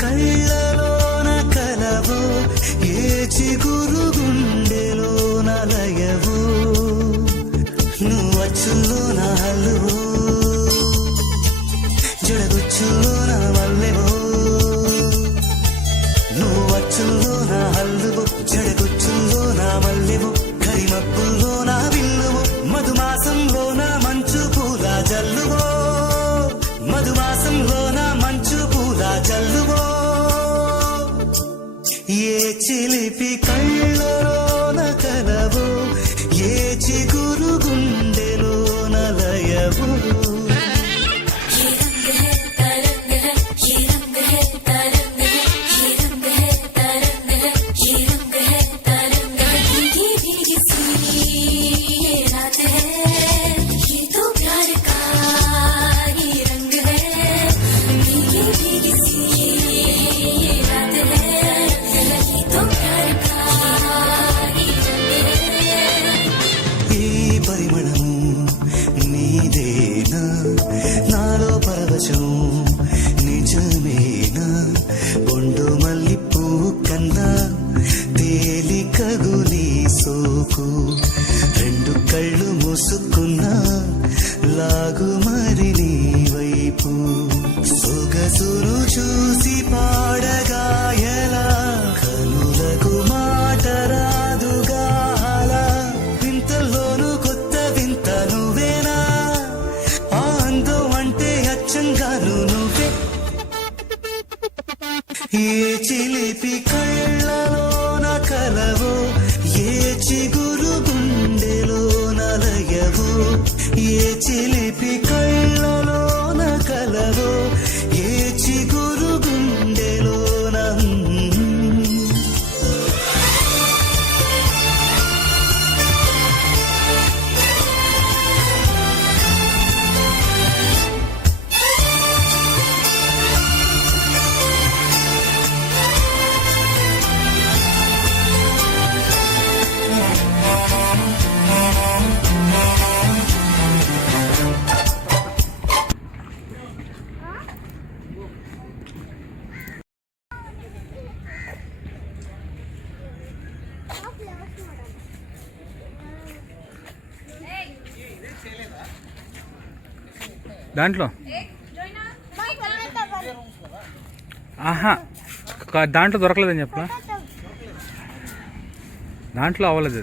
కళ్ళలోన కలవో ఏ చిగురు గుండెలోన లయవో నువ్వచ్చుల్లో నా హల్లువో జడగుచ్చుల్లో నా మల్లెవో నువ్వచ్చుల్లో నా హల్లువో జడగుచ్చుల్లో నా మల్లెవో కరిమప్పుల్లో నా విల్లువో మధుమాసంలో నా మంచు పూల జల్లువో మధుమాసంలో నా మంచు పూల జల్లువో ఏ చిలిపి కళ్ళలోన కలవో ఏ చిగురు గుండెలోన లయవో నిజమేనా బొండు మల్లిపూ కన్నా తేలికగులి సోకు రెండు కళ్ళు మూసుకున్నా లాగు మరి నీ వైపు సొగసును చూసి పాడగాయలా కనులకు మాట రాదుగాల వింతల్లోనూ కొత్త వింత నువ్వేనా ఆ అందం అంటే అచ్చంగాను నువ్వే ఏ చిలిపి కళ్ళలోన కలవో ఏ చిగురు గుండెలోన లయవో ఏ చిలిపి కళ్ళలోన కలవో ఏ చిగురు గుండెలోన దాంట్లో ఆహా దాంట్లో దొరకలేదని చెప్పలా దాంట్లో అవ్వలేదు.